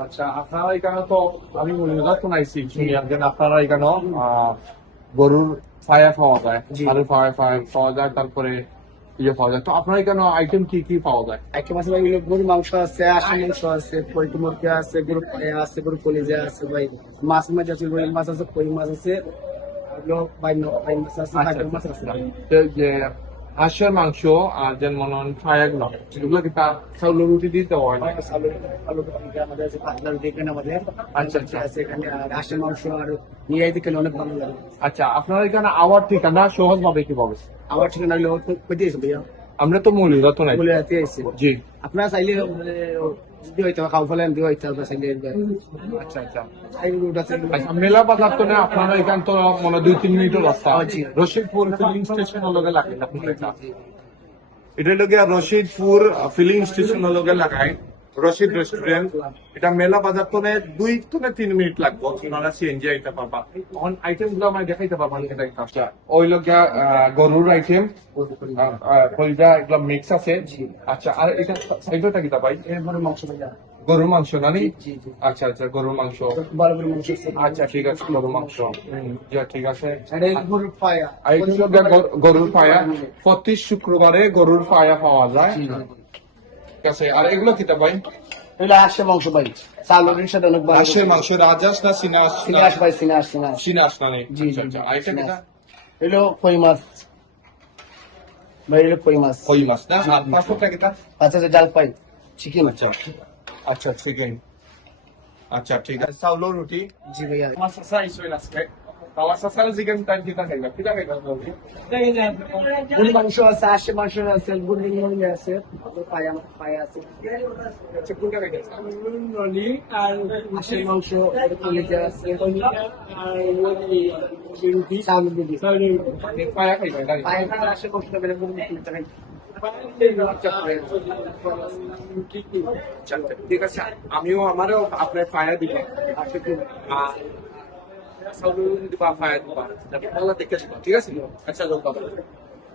আচ্ছা, আপনারা এখানে তো আমি মূলত শুনাইছি শুনিয়ার যে আপনারা এখানে গরুর ফায়া পাওয়া যায়, জি। আলু ফায়া ফায়া পাওয়া যায়, তারপরে পাওয়া যায়। তো আপনার এখানে আইটেম কি কি পাওয়া যায়? আইটেম আছে ভাই, গরুর মাংস আছে, আসার মাংস আছে, পোল্ট্রি মুরগি আছে, গরু পায়া আছে, গরু কলিজা আছে ভাই, মাছ মাছ আছে, রুই মাছ আছে, কই মাছ আছে, বাইন মাছ আছে, আচ্ছা ভাইটাল মাছ আচ্ছা আছে। আচ্ছা। তো যে হাঁসের মাংস আর যেমন ফায়া গুলো এগুলো কি তা চাউলের রুটি দিতে হয় না? আলু রুটি আমাদের আছে, পাতলা রুটি এখানে আমাদের আচ্ছা আচ্ছা আছে এখানে। আর আসার মাংস আর নিয়ে আইতে খেলে অনেক ভালো লাগে। আচ্ছা, আপনার এখানে আওয়ার ঠিকানা সহজ ভাবে কিভাবে? আমার ঠিকানা হলো কোথায় আছে ভাইয়া? আমরা তো মূলত নাই। বলে রাতে আইছে। জি। আপনারা চাইলে যদি হইতে হবে খাও ফেলেন দিয়ে হইতে হবে চাইলে। আচ্ছা আচ্ছা এই রুট আছে। আচ্ছা, মেলা বাজার তো না আপনারা এখান তো মনে 2-3 মিনিটের রাস্তা। জি। রশিদপুর ফিলিং স্টেশন লগে লাগে আপনার এটা। এটা লগে রশিদপুর ফিলিং স্টেশন লগে লাগায় রশিদ রেস্টুরেন্ট। এটা মেলা বাজার তো 2-3 মিনিট লাগবে, আপনারা সিএনজি আইতে পারবা। অন আইটেম গুলো আমার দেখাইতে পারবা এটা একটা ওই লগে গরুর আইটেম, কলিজা এগুলো মিক্স আছে। আচ্ছা, আর এটা সাইডটা কি তা ভাই? এরপরে মাংস ভাইয়া। গরুর মাংস না নি? জি জি। আচ্ছা আচ্ছা, গরুর মাংস। বড় বড় মাংস আছে। আচ্ছা ঠিক আছে, গরুর মাংস। যা ঠিক আছে। এটা গরুর পায়া। আর এগুলো লগে গরুর পায়া প্রতি শুক্রবারে গরুর পায়া পাওয়া যায়। ঠিক আছে, আর এগুলো কি তা ভাই? এটা আসে মাংস ভাই, চালের সাথে অনেক ভালো। হাঁসের মাংস রাজাস না সিনাস? সিনাস ভাই, সিনাস। সিনাস না নেই? জি আচ্ছা জি আচ্ছা, জি, আইটেম সিনাস। এটা এলো কই মাছ ভাই, এলো কই মাছ। কই মাছ না? আর পাঁচশোটা কিটা? আচ্ছা আচ্ছা, ডাল পাই, চিকেন। আচ্ছা আচ্ছা, চিকেন। আচ্ছা ঠিক আছে, চাউলো রুটি। জি ভাইয়া। আমার সাসা ইসোই আজকে আমার সাসার চিকেন টাইম কিটা খাইবা? কিটা খাইবা? গরুর মাংস আছে, আসে মাংস আছে, গরুর মুরগি আছে, পায়া পায়া আছে। আচ্ছা, কোনটা খাইবা? আসে মাংস, কলিজা আছে, চাউল রুটি। পায়া খাইবা এটা? পায়া খাওয়া আসে মাংস বেলে গরুর মুরগি খাই। আচ্ছা, ঠিক আছে, আমিও আমারও আপনার পায়া দিবে। আচ্ছা, ঠিক আছে। আচ্ছা,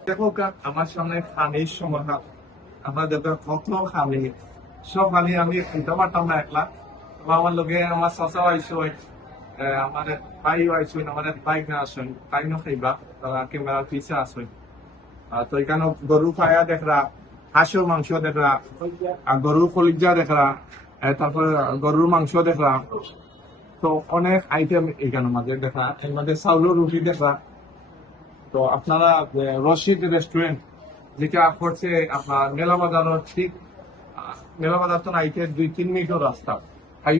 দেখো আমার সামনে খানির সমাধান, আমরা দেখো কত খালি, সব খালি আমি খেতে পারতাম না একলা। আমার লোকে আমার চাচাও আইসো, আমার ভাইও আইসো, আমাদের বাইক না আসেন, তাইও খাইবা, তারা ক্যামেরার পিছে আসেন। তো এখানে গরু পায়া দেখরা, হাঁসের মাংস দেখরা, আর গরুর কলিজা দেখরা, তারপরে গরুর মাংস দেখরা। তো অনেক আইটেম এখানে মাঝে দেখা, এর মধ্যে চাউলের রুটি দেখা। তো আপনারা রশিদ রেস্টুরেন্ট যেটা করছে আপনার মেলা বাজারের ঠিক, মেলা বাজার তো নাইতে 2-3 মিনিটের রাস্তা।